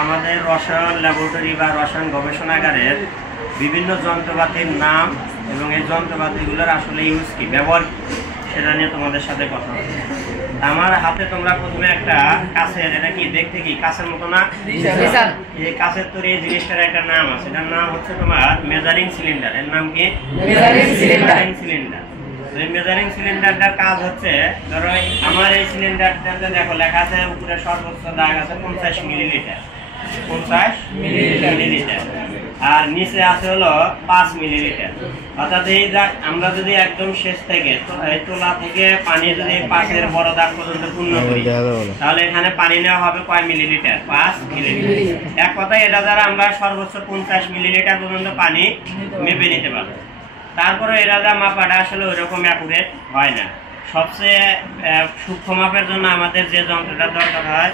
আমাদের রসায়ন ল্যাবরেটরি বা রসায়ন গবেষণাগারের বিভিন্ন যন্ত্রপাতির নাম এবং এই যন্ত্রপাতিগুলোর আসলে ইউজ কি, ব্যবহার সেটা নিয়ে তোমাদের সাথে কথা হচ্ছে। আমার হাতে তোমরা প্রথমে একটা কাছের, এটা কি দেখতে কি কাছের মতো না? এই কাছের তৈরি এই জিনিসটার একটা নাম আছে, এটার নাম হচ্ছে তোমার মেজারিং সিলিন্ডার। এর নাম কি? Measuring cylinder. এই মেজারিং সিলিন্ডারটার কাজ হচ্ছে, ধরো আমার এই সিলিন্ডারটাতে দেখো লেখা আছে উপরে সর্বোচ্চ দাগ আছে 50 মিলিলিটার, 50 মিলিলিটার, আর নিচে আছে হলো 5 মিলিলিটার। অর্থাৎ এই দাগ আমরা যদি একদম শেষ থেকে তোলা থেকে পানি যদি পাশের বড় দাগ পর্যন্ত পূর্ণ করি, তাহলে এখানে পানি নেওয়া হবে কয় মিলিলিটার? 5 মিলিলিটার। এক কথায় এটা দ্বারা আমরা সর্বোচ্চ 50 মিলিলিটার পর্যন্ত পানি মেপে নিতে পারবো। তারপরে এরা যা মাপাটা আসলে ওইরকম অ্যাকুরেট হয় না। সবচেয়ে সূক্ষ্ম মাপের জন্য আমাদের যে যন্ত্রটা দরকার হয়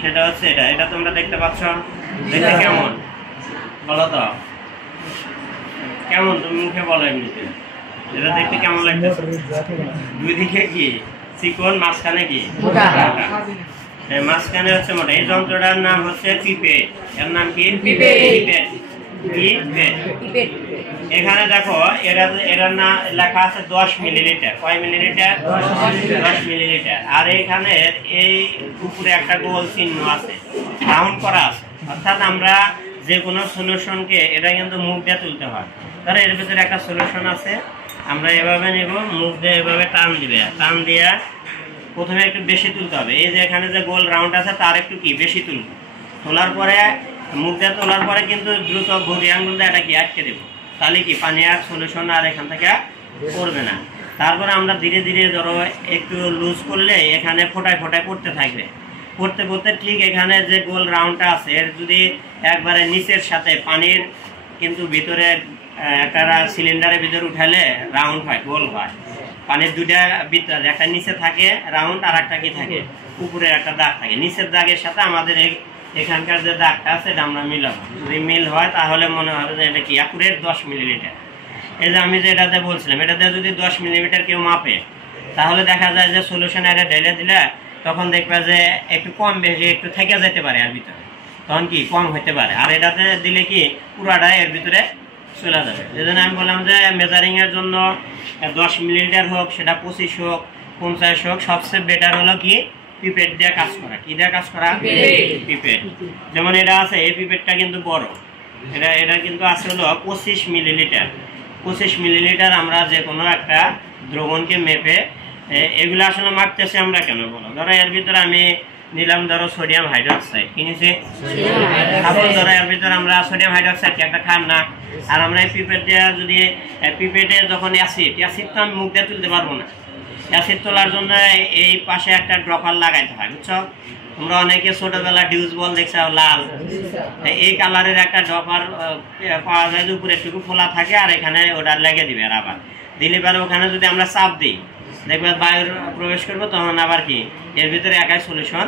সেটা হচ্ছে এটা। এটা তোমরা দেখতে পাচ্ছ, দেখতে কেমন বলো তো? কেমন? তুমি মুখে বলো এমনিতে, এটা দেখতে কেমন লাগতেছে? দুই দিকে কি চিকন, মাঝখানে কি মোটা? মাঝখানে হচ্ছে মোটা। এই যন্ত্রটার নাম হচ্ছে পিপেট। এর নাম কি? পিপেট। এখানে দেখো এটার না লেখা আছে 10 মিলিলিটার। কয় মিলিলিটার? 10 মিলিলিটার। আর এখানে এই উপরে একটা গোল চিহ্ন আছে, রাউন্ড করা আছে। অর্থাৎ আমরা যে কোনো সলিউশনকে এটা কিন্তু মুখ দিয়ে তুলতে হয়। তাহলে এর ভিতরে একটা সলিউশন আছে, আমরা এভাবে নিব, মুখ দিয়ে এভাবে টান দিবে, টান দিয়ে প্রথমে একটু বেশি তুলতে হবে। এই যে এখানে যে গোল রাউন্ড আছে তার একটু কি বেশি তুলব। তোলার পরে মুখ দিয়ে তোলার পরে কিন্তু দ্রুত ঘড়ি আঙুল দিয়ে এটা কি আটকে দেবো, তাহলে কি পানি আর সলিউশন আর এখান থেকে পড়বে না। তারপরে আমরা ধীরে ধীরে ধরো একটু লুজ করলে এখানে ফোটায় ফোটায় পড়তে থাকবে। পড়তে পড়তে ঠিক এখানে যে গোল রাউন্ডটা আছে এর যদি একবারে নিচের সাথে পানির কিন্তু ভিতরে একটা সিলিন্ডারের ভিতরে উঠালে রাউন্ড হয়, গোল হয়। পানির দুইটা ভিতরে একটা নিচে থাকে রাউন্ড, আর একটা কি থাকে উপরে একটা দাগ থাকে। নিচের দাগের সাথে আমাদের এখানকার যে দাগটা আছে এটা আমরা মিলাবো। যদি মিল হয় তাহলে মনে হবে যে এটা কি অ্যাকুরেট 10 মিলিলিটার। এই যে আমি যে এটাতে বলছিলাম, এটাতে যদি 10 মিলিমিটার কেউ মাপে তাহলে দেখা যায় যে সলিউশন এটা ঢেলে দিলে তখন দেখবে যে একটু কম বেশি একটু থেকে যেতে পারে এর ভিতরে, তখন কি কম হতে পারে। আর এটাতে দিলে কি পুরাটা এর ভিতরে চলে যাবে। এই জন্য আমি বললাম যে মেজারিংয়ের জন্য 10 মিলিলিটার হোক, সেটা 25 হোক, 50 হোক, সবচেয়ে বেটার হলো কি পিপেট দিয়ে কাজ করা। কি দিয়ে কাজ করা? পিপেট। যেমন এটা আছে, এই পিপেটটা কিন্তু বড়, এটা কিন্তু আছে হলো 25 মিলিলিটার। 25 মিলিলিটার আমরা যে কোনো একটা দ্রবণকে মেপে, এগুলো আসলে মাপতেছি আমরা কেন বলো? ধরো এর ভিতরে আমি নিলাম ধরো সোডিয়াম হাইড্রোক্সাইড কিনেছি, এখন ধরো এর ভিতরে আমরা সোডিয়াম হাইড্রোক্সাইড একটা খান না, আর আমরা এই পিপেট দিয়ে যদি পিপেটে যখন অ্যাসিড তো আমি মুখ দিয়ে তুলতে পারবো না। অ্যাসিড তোলার জন্য এই পাশে একটা ড্রপার লাগাইতে হয়, বুঝছো? তোমরা অনেকে ছোটবেলা ডিউজ বল দেখছো লাল, এই কালারের একটা ড্রপার পাওয়া যায়, উপরে একটু ফোলা থাকে, আর এখানে ওটা লেগে দিবে। আর আবার দিলে পরে ওখানে যদি আমরা চাপ দিই দেখবে বায়ুর প্রবেশ করবো, তখন আবার কি এর ভিতরে একাই সলিউশন,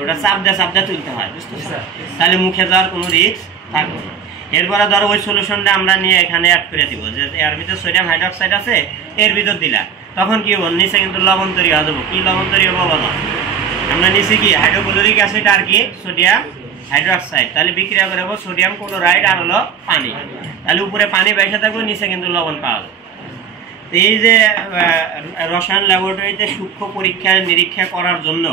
ওটা চাপ দিয়ে তুলতে হয়, বুঝতে পারছো? তাহলে মুখে যাওয়ার কোনো রিস্ক থাকবে না। এরপরে ধরো ওই সলিউশনটা আমরা নিয়ে এখানে অ্যাড করে দিব, যে এর ভিতরে সোডিয়াম হাইড্রোক্সাইড আছে, এর ভিতর দিলা, তখন কি হবো? নিচে কিন্তু লবণ তৈরি হয়ে যাবো। কি লবণ তৈরি হবো বলো? আমরা নিচে কি হাইড্রোক্লোরিক অ্যাসিড আর কি সোডিয়াম হাইড্রোক্সাইড, তাহলে বিক্রিয়া করে হবো সোডিয়াম ক্লোরাইড আর হলো পানি। তাহলে উপরে পানি বেসে থাকবে, নিচে কিন্তু লবণ পাওয়া যাবে। এই যে রসায়ন ল্যাবরেটরিতে সূক্ষ্ম পরীক্ষা নিরীক্ষা করার জন্য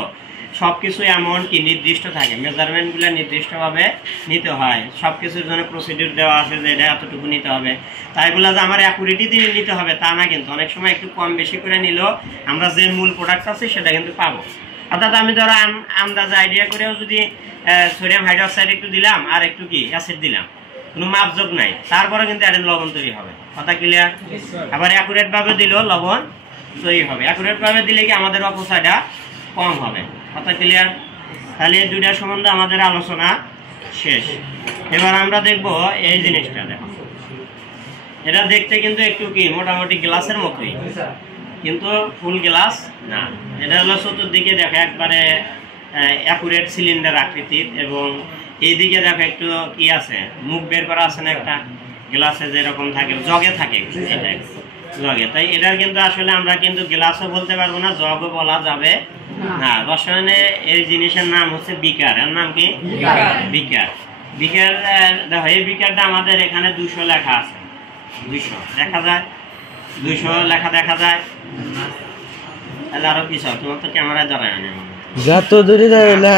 সবকিছু এমন কি নির্দিষ্ট থাকে, মেজারমেন্টগুলো নির্দিষ্টভাবে নিতে হয়। সবকিছুর জন্য প্রসিডিউর দেওয়া আছে যে এটা এতটুকু নিতে হবে, তাই বলে যে আমার অ্যাকুরেটি দিয়ে নিতে হবে তা না, কিন্তু অনেক সময় একটু কম বেশি করে নিলেও আমরা যে মূল প্রোডাক্ট আছে সেটা কিন্তু পাবো। অর্থাৎ আমি ধরো আন্দাজে আইডিয়া করেও যদি সোডিয়াম হাইড্রোক্সাইড একটু দিলাম আর একটু কি অ্যাসিড দিলাম, কোনো মাপযোগ নাই, তারপরে কিন্তু এটা লবণ তৈরি হবে। কথা ক্লিয়ার? আবার অ্যাকুরেট ভাবে দিলেও লবণ তৈরি হবে। অ্যাকুরেট ভাবে দিলে কি আমাদের অপচয়টা কম হবে। কথা ক্লিয়ার? তাহলে এই দুইটার সম্বন্ধে আমাদের আলোচনা শেষ। এবার আমরা দেখব এই জিনিসটা। দেখো এটা দেখতে কিন্তু একটু কি মোটামুটি গ্লাসের মতোই, কিন্তু ফুল গ্লাস না। এটা হলো চতুর্দিকে দেখো একবারে অ্যাকুরেট সিলিন্ডার আকৃতির, এবং এইদিকে দেখো একটু কি আছে, মুখ বের করা আছে না একটা গ্লাসে যেরকম থাকে, জগে থাকে এটা জগে। তাই এটার কিন্তু আসলে আমরা কিন্তু গ্লাসও বলতে পারবো না, জগও বলা যাবে না, রসায়নে এই জিনিসের নাম হচ্ছে বিকার। এর নাম কি? বিকার। বিকার দেখো, এই বিকারটা আমাদের এখানে 200 লেখা আছে। 200 দেখা যায়, 200 লেখা দেখা যায়। তাহলে আরো কিছু, তোমার তো ক্যামেরায় ধরায় না, যত দূরে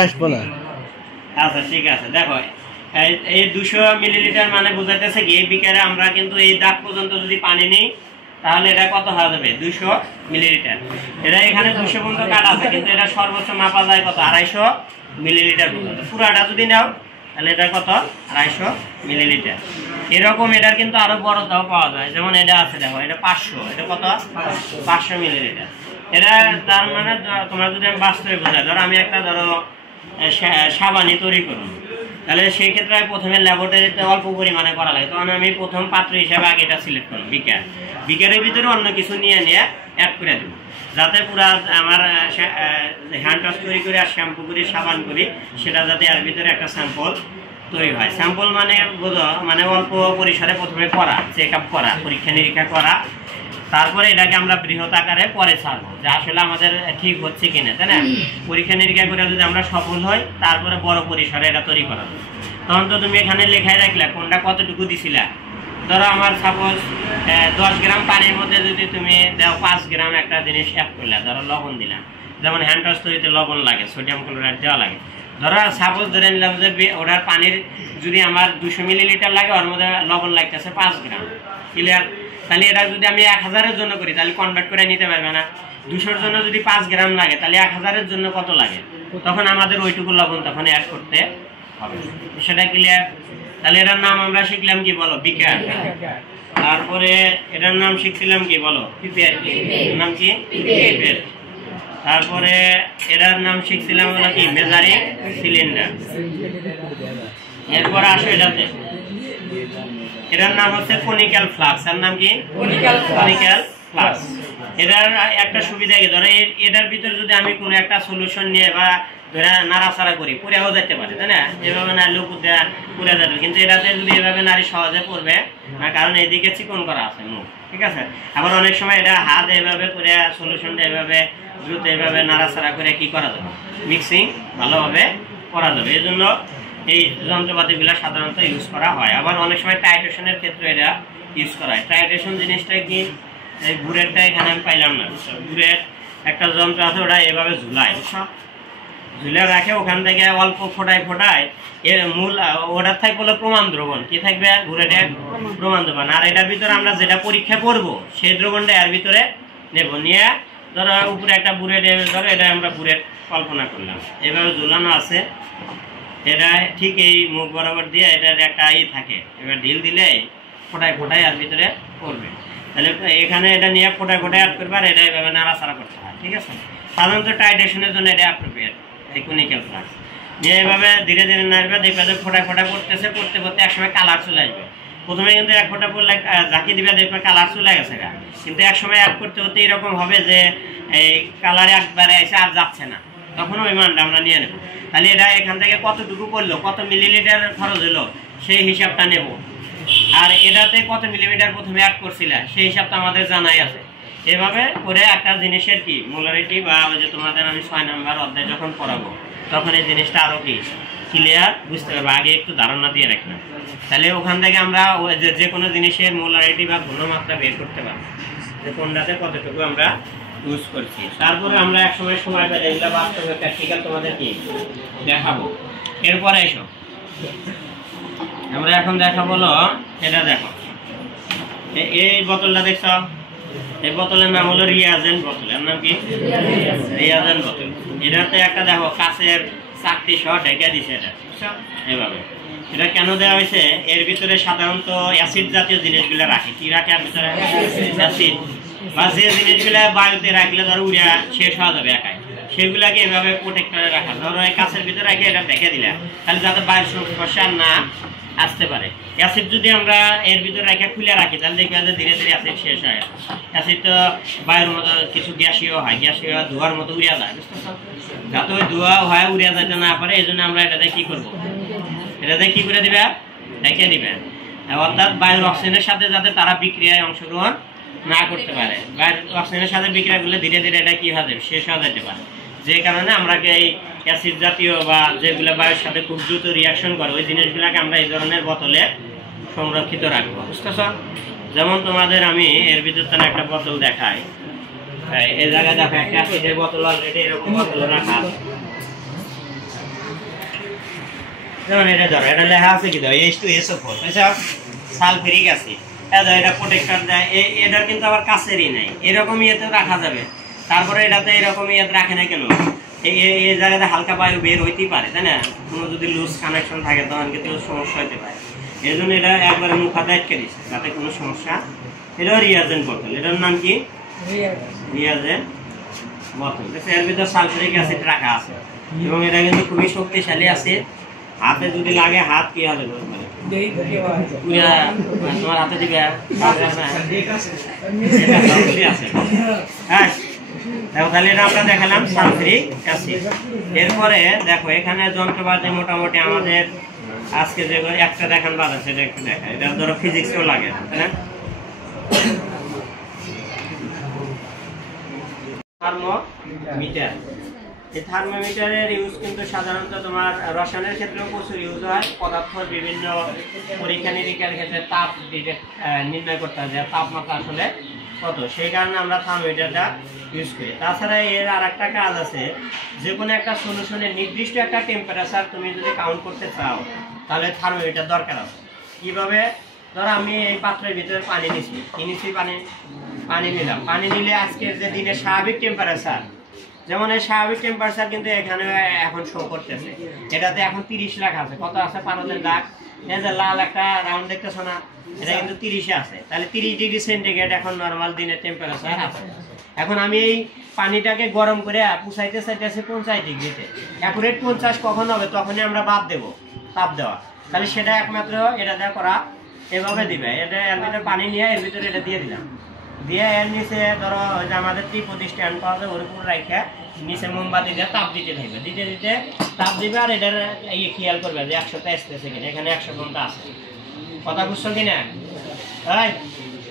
আসবো না। আচ্ছা ঠিক আছে, দেখো এই 200 মিলিলিটার মানে বোঝাইতেছে কি, এই বিকারে আমরা কিন্তু এই দাগ পর্যন্ত যদি পানি নিই তাহলে এটা কত হয়ে যাবে? 200 মিলিলিটার। এটা এখানে 200 পর্যন্ত কাটা আছে, কিন্তু এটা সর্বোচ্চ মাপা যায় কত? 250 মিলিলিটার পর্যন্ত। পুরাটা যদি নাও তাহলে এটা কত? 250 মিলিলিটার। এরকম এটার কিন্তু আরো বড়টাও পাওয়া যায়, যেমন এটা আছে, দেখো এটা 500, এটা কত? 500 মিলিলিটার। এটা তার মানে তোমরা যদি আমি বাস্তবে বোঝাই, ধরো আমি একটা সাবানি তৈরি করুন, তাহলে সেই ক্ষেত্রে প্রথমে ল্যাবরেটরিতে অল্প পরিমাণে করা লাগে, তখন আমি প্রথম পাত্র হিসাবে আগে এটা সিলেক্ট করব বিকার। বিকারের ভিতরে অন্য কিছু নিয়ে অ্যাড করে দেবো, যাতে পুরা আমার হ্যান্ড ওয়াশ তৈরি করে আর শ্যাম্পু করি, সাবান করি, সেটা যাতে এর ভিতরে একটা স্যাম্পল তৈরি হয়। স্যাম্পল মানে বোঝো, মানে অল্প পরিসরে প্রথমে করা, চেক আপ করা, পরীক্ষা নিরীক্ষা করা, তারপরে এটাকে আমরা বৃহৎ আকারে পরে ছাড়বো যে আসলে আমাদের ঠিক হচ্ছে কিনা, তাই না? পরীক্ষা নিরীক্ষা করে যদি আমরা সফল হই, তারপরে বড় পরিসরে এটা তৈরি করা হবে। তখন তো তুমি এখানে লেখাই রাখলে কোনটা কতটুকু দিছিলা। ধরো আমার সাপোজ 10 গ্রাম পানির মধ্যে যদি তুমি দাও 5 গ্রাম একটা জিনিস অ্যাড করলে, ধরো লবণ দিলাম, যেমন হ্যান্ড ওয়াশ তৈরিতে লবণ লাগে, সোডিয়াম ক্লোরাইড দেওয়া লাগে। ধরো সাপোজ ধরে নিলাম যে ওটার পানির যদি আমার 200 মিলিলিটার লাগে, ওর মধ্যে লবণ লাগতেছে 5 গ্রাম, ক্লিয়ার? তাহলে এটা যদি আমি 1000-এর জন্য করি তাহলে কনভার্ট করে নিতে পারবে না। 200-র জন্য যদি 5 গ্রাম লাগে তাহলে 1000-এর জন্য কত লাগে, তখন আমাদের ওইটুকু লবণ তখন অ্যাড করতে হবে। সেটা ক্লিয়ার? তাহলে এটার নাম আমরা শিখলাম কি বলো? বিকার। তারপরে এটার নাম শিখছিলাম কি বলো? পিপেট। এর নাম কি? পিপেট। তারপরে এটার নাম শিখছিলাম হলো কি? Measuring cylinder. এরপর আসো এটাতে, এটার নাম হচ্ছে কনিক্যাল ফ্লাস্ক। এর নাম কি? Conical flask. এটার একটা সুবিধা কি, ধরো এটার ভিতরে যদি আমি কোনো একটা সলিউশন নিয়ে বা ধরে নাড়াচাড়া করি, পুড়েও যেতে পারে, তাই না? এভাবে নাড়লে উপর দেওয়া পুড়ে যাবে, কিন্তু এটাতে যদি এভাবে নাড়ি সহজে পড়বে না, কারণ এইদিকে চিকন করা আছে মুখ, ঠিক আছে? আবার অনেক সময় এটা হাত এভাবে করে সলিউশনটা এভাবে দ্রুত এভাবে নাড়াচাড়া করে কি করা যাবে? মিক্সিং ভালোভাবে করা যাবে। এই জন্য এই যন্ত্রপাতিগুলো সাধারণত ইউজ করা হয়। আবার অনেক সময় টাইট্রেশনের ক্ষেত্রে এটা ইউজ করা হয়। টাইট্রেশন জিনিসটা কি, এই বুড়েরটা এখানে আমি পাইলাম না, বুড়ের একটা যন্ত্র আছে, ওটা এভাবে ঝুলায়, বুঝছো? ঝুলে রাখে, ওখান থেকে অল্প ফোটায় এর মূল ওটার থাকবে হলো প্রমাণ দ্রবণ। কি থাকবে? বুড়েটা প্রমাণ দ্রবণ। আর এটার ভিতরে আমরা যেটা পরীক্ষা করব সেই দ্রবণটা এর ভিতরে নেব, নিয়ে ধরো উপরে একটা বুড়েট, ধরো এটা আমরা বুড়েট কল্পনা করলাম, এভাবে ঝুলানো আছে। এটা ঠিক এই মুখ বরাবর দিয়ে এটার একটা থাকে, এবার ঢিল দিলে ফোটায় আর ভিতরে পড়বে। তাহলে এখানে এটা নিয়ে ফোটায় অ্যাড করবে, আর এটা এভাবে নাড়াচাড়া করতে হয়, ঠিক আছে? সাধারণত টাইট্রেশনের জন্য এটা অ্যাপ্রোপ্রিয়েট, এই কনিক্যাল ফ্লাস্ক। নিয়ে এভাবে ধীরে ধীরে নাড়বে, দেখবে যে ফোটায় পড়তেছে, পড়তে একসময় কালার চলে আসবে। প্রথমে কিন্তু এক ফোঁটা পড়লে ঝাঁকি দিবে, দেখবে কালার চলে গেছে, কিন্তু এক সময় অ্যাড করতে এরকম হবে যে এই কালারে একবারে এসে আর যাচ্ছে না, তখন ওই মানটা আমরা নিয়ে নেব। তাহলে এটা এখান থেকে কতটুকু করলো, কত মিলিলিটার খরচ হলো সেই হিসাবটা নেব। আর এটাতে কত মিলিমিটার প্রথমে অ্যাড করছিল সেই হিসাবটা আমাদের জানাই আছে। এভাবে করে একটা জিনিসের কি মোলারিটি, বা ওই যে তোমাদের আমি 6 নম্বর অধ্যায় যখন পড়াবো তখন এই জিনিসটা আরো কি ক্লিয়ার বুঝতে পারবো, আগে একটু ধারণা দিয়ে রাখলাম। তাহলে ওখান থেকে আমরা যে কোনো জিনিসের মোলারিটি বা ঘনমাত্রা বের করতে পারবো, যে কোনটাতে কতটুকু আমরা ইউজ করছি। তারপরে আমরা এক সময় পেলে এগুলো বাস্তবে প্র্যাকটিক্যাল তোমাদের কি দেখাবো। এরপরে এসো আমরা এখন দেখাবো হলো, এটা দেখো এই বোতলটা দেখছ, এই বোতলের নাম হলো রিয়াজেন্ট বোতল। এর নাম কি? রিয়াজেন্ট বোতল। এটাতে একটা দেখো কাঁচের চাকতি সহ ঢেকে দিছে, এটা এভাবে। এটা কেন দেওয়া হয়েছে? এর ভিতরে সাধারণত অ্যাসিড জাতীয় জিনিসগুলো রাখে। কি রাখে এর ভিতরে? অ্যাসিড, বা যে জিনিসগুলো বায়ুতে রাখলে ধরো উড়ে শেষ হওয়া যাবে একাই, সেগুলাকে এভাবে প্রোটেক্ট করে রাখা। ধরো এই কাঁচের ভিতরে রেখে এটা ঢেকে দিলে, তাহলে যাতে বায়ুর সংস্পর্শে না আসতে পারে। অ্যাসিড যদি আমরা এর ভিতরে রেখে খুলে রাখি তাহলে দেখবে যে ধীরে ধীরে অ্যাসিড শেষ হয়। অ্যাসিড তো বায়ুর মতো কিছু গ্যাসীয় হয়, গ্যাসীয় ধোঁয়ার মতো উড়িয়া যায়, বুঝতেছো? যাতে ওই ধোঁয়া হয় উড়িয়া যাতে না পারে, এই জন্য আমরা এটাতে কি করবো, এটাতে কি করে দিবে? ঢেকে দিবে। অর্থাৎ বায়ুর অক্সিজেনের সাথে যাতে তারা বিক্রিয়ায় অংশগ্রহণ না করতে পারে। বায়ুর অক্সিজেনের সাথে বিক্রিয়া করলে ধীরে ধীরে এটা কি হয়ে যাবে? শেষ হয়ে যেতে পারে। যে কারণে আমরা এই অ্যাসিড জাতীয় বা যেগুলো বায়ুর সাথে খুব দ্রুত রিয়াকশন করে ওই জিনিসগুলোকে আমরা এই ধরনের বোতলে সংরক্ষিত রাখবো, বুঝতেছ? যেমন তোমাদের আমি এর ভিতর একটা বোতল দেখাই। এই জায়গায় দেখো একটা অ্যাসিডের বোতল অলরেডি এরকম বোতল রাখা আছে। যেমন এটা ধরো, এটা লেখা আছে কি ধরো H2SO4, সালফিউরিক অ্যাসিড। এটা প্রোটেক্টর দেয়, এটার কিন্তু আবার কাছেরই নাই, এরকম ইয়েতে রাখা যাবে। তারপরে এটাতে এরকম ইয়েতে রাখে না কেন? এই জায়গাতে হালকা বায়ু বের হইতেই পারে, তাই না? কোনো যদি লুজ কানেকশন থাকে তখন কিন্তু সমস্যা হতে পারে। এই জন্য এটা একবারে মুখাতে আটকে দিচ্ছে যাতে কোনো সমস্যা। এটাও রিয়াজেন্ট বোতল। এটার নাম কি? রিয়াজেন্ট বোতল। এর ভিতর সালফিউরিক অ্যাসিড রাখা আছে এবং এটা কিন্তু খুবই শক্তিশালী আছে। হাতে যদি লাগে হাত কি হবে তোমার হাতে দিবে। হ্যাঁ, দেখো তাহলে এটা আমরা দেখালাম সালফিউরিক অ্যাসিড। এরপরে দেখো এখানে যন্ত্রপাতি মোটামুটি আমাদের আজকে যে একটা দেখান বাদ আছে, এটা একটু দেখা। এটা ধরো ফিজিক্সও লাগে, তাই না? থার্মোমিটার। এই থার্মোমিটারের ইউজ কিন্তু সাধারণত তোমার রসায়নের ক্ষেত্রেও প্রচুর ইউজ হয়। পদার্থের বিভিন্ন পরীক্ষা নিরীক্ষার ক্ষেত্রে তাপ নির্ণয় করতে হয়, যে তাপমাত্রা আসলে কত, সেই কারণে আমরা থার্মোমিটারটা ইউজ করি। তাছাড়া এর আর একটা কাজ আছে, যে কোনো একটা সলিউশনের নির্দিষ্ট একটা টেম্পারেচার তুমি যদি কাউন্ট করতে চাও তাহলে থার্মোমিটার দরকার আছে। কীভাবে? ধরো আমি এই পাত্রের ভিতরে পানি নিচ্ছি, পানি নিলাম। পানি নিলে আজকের যে দিনের স্বাভাবিক টেম্পারেচার, যেমন এই স্বাভাবিক টেম্পারেচার কিন্তু এখানে এখন শো করতেছে। এটাতে এখন 30 লাখ আছে। কত আছে? পারদের দাগ। এই যে লাল একটা রাউন্ড দেখতেছো না, এটা কিন্তু 30-এ আছে। তাহলে 30 ডিগ্রি সেন্টিগ্রেড এখন নর্মাল দিনের টেম্পারেচার আছে। এখন আমি এই পানিটাকে গরম করে পুষাইতে চাইতেছি 50 ডিগ্রিতে। অ্যাকুরেট 50 কখন হবে? তখনই আমরা বাদ দেবো তাপ দেওয়া। তাহলে সেটা একমাত্র এটা দিয়ে করা। এভাবে দিবে, এটা এর ভিতরে পানি নিয়ে এর ভিতরে এটা দিয়ে দিলাম, দিয়ে এর নিচে ধরো যে আমাদের ত্রিপতি স্ট্যান্ড পাওয়া যায় ওর উপর রাখে নিচে মোমবাতি দিয়ে তাপ দিতে থাকবে, দিতে দিতে তাপ দিবে। আর এটার খেয়াল করবে যে 100টা আসতেছে কিনা, এখানে 100 পর্যন্ত আছে। কথা বুঝছো কিনা? তাই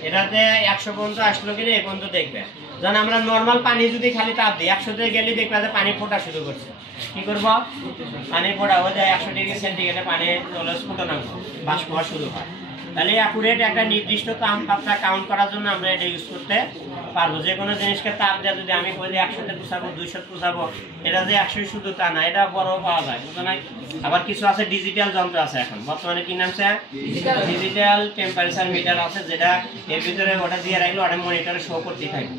এটাতে 100 পর্যন্ত আসলো কিনা এই পর্যন্ত দেখবে। যেন আমরা নর্মাল পানি যদি খালি তাপ দিই 100তে গেলে দেখবে যে পানি ফোটা শুরু করছে। কি করব? পানি ফোটা হয়ে যায় 100 ডিগ্রি সেন্টিগ্রেডে পানি ফুটানো বাষ্প হওয়া শুরু হয়। তাহলে অ্যাকুরেট একটা নির্দিষ্ট তাপমাত্রা কাউন্ট করার জন্য আমরা এটা ইউজ করতে পারবো। যে কোনো জিনিসকে তাপ দেওয়া যদি আমি কই 100তে পুষাবো 200 পুষাবো, এটা যে 100 শুধু তা না, এটা বড় পাওয়া যায়, বুঝো না? আবার কিছু আছে ডিজিটাল যন্ত্র আছে এখন বর্তমানে, কি নাম? ডিজিটাল টেম্পারেচার মিটার আছে, যেটা এর ভিতরে ওটা দিয়ে রাখলে ওটা মনিটরে শো করতে থাকবে,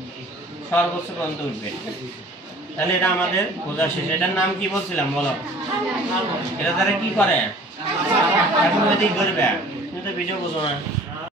সর্বোচ্চ পর্যন্ত উঠবে। তাহলে এটা আমাদের বোঝা শেষ। এটার নাম কি বলছিলাম বলো? এটা তারা কি করে এখন? যদি করবে কিন্তু ভিডিও বুঝো না।